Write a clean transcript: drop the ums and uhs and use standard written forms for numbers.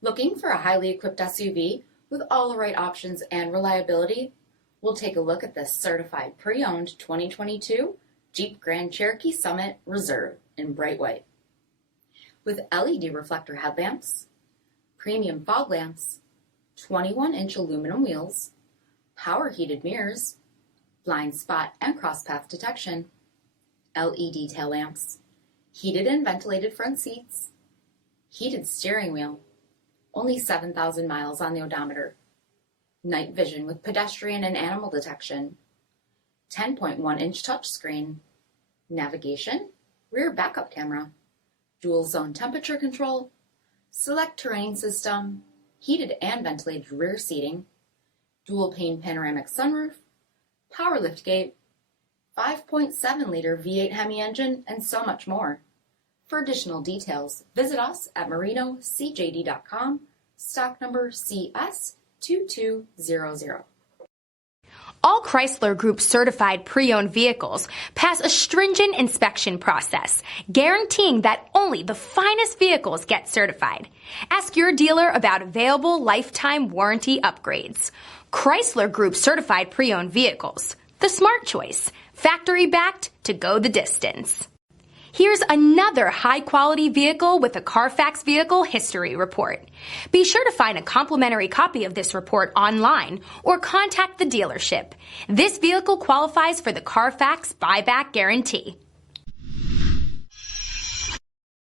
Looking for a highly equipped SUV with all the right options and reliability? We'll take a look at this certified pre-owned 2022 Jeep Grand Cherokee Summit Reserve in bright white. With LED reflector headlamps, premium fog lamps, 21-inch aluminum wheels, power heated mirrors, blind spot and crosspath detection, LED tail lamps, heated and ventilated front seats, heated steering wheel, only 7,000 miles on the odometer, night vision with pedestrian and animal detection, 10.1-inch touchscreen, navigation, rear backup camera, dual zone temperature control, select terrain system, heated and ventilated rear seating, dual pane panoramic sunroof, power liftgate, 5.7-liter V8 Hemi engine, and so much more. For additional details, visit us at marinocjd.com, stock number CS2200. All Chrysler Group certified pre-owned vehicles pass a stringent inspection process, guaranteeing that only the finest vehicles get certified. Ask your dealer about available lifetime warranty upgrades. Chrysler Group certified pre-owned vehicles, the smart choice, factory backed to go the distance. Here's another high-quality vehicle with a Carfax Vehicle History Report. Be sure to find a complimentary copy of this report online or contact the dealership. This vehicle qualifies for the Carfax Buyback Guarantee.